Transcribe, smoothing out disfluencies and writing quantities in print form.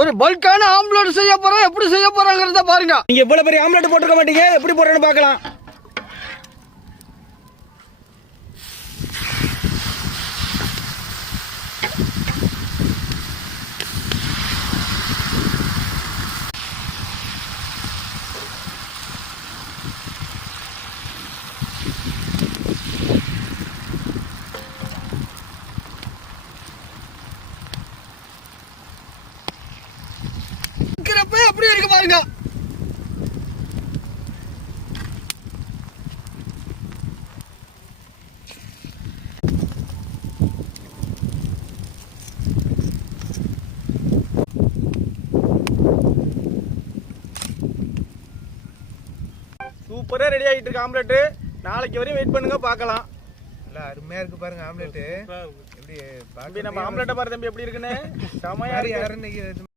ஒரு பல்கான ஆம்லெட் செய்ய போறோம். எப்படி செய்ய போறாங்கறத பாருங்க. நீங்க இவ்வளவு பெரிய ஆம்லெட் போட்டுக்க மாட்டீங்க, எப்படி போடுறேன்னு பார்க்கலாம். எப்படி இருக்கு பாருங்க. சூப்பரா ரெடி ஆகிட்டு இருக்கு ஆம்லெட். நாளைக்கு வரையும் வெயிட் பண்ணுங்க, பார்க்கலாம். அருமையா இருக்கு பாருங்க ஆம்லெட். எப்படி நம்ம ஆம்லெட்டை பாரு தம்பி எப்படி இருக்குன்னு. செமையா இருக்கு.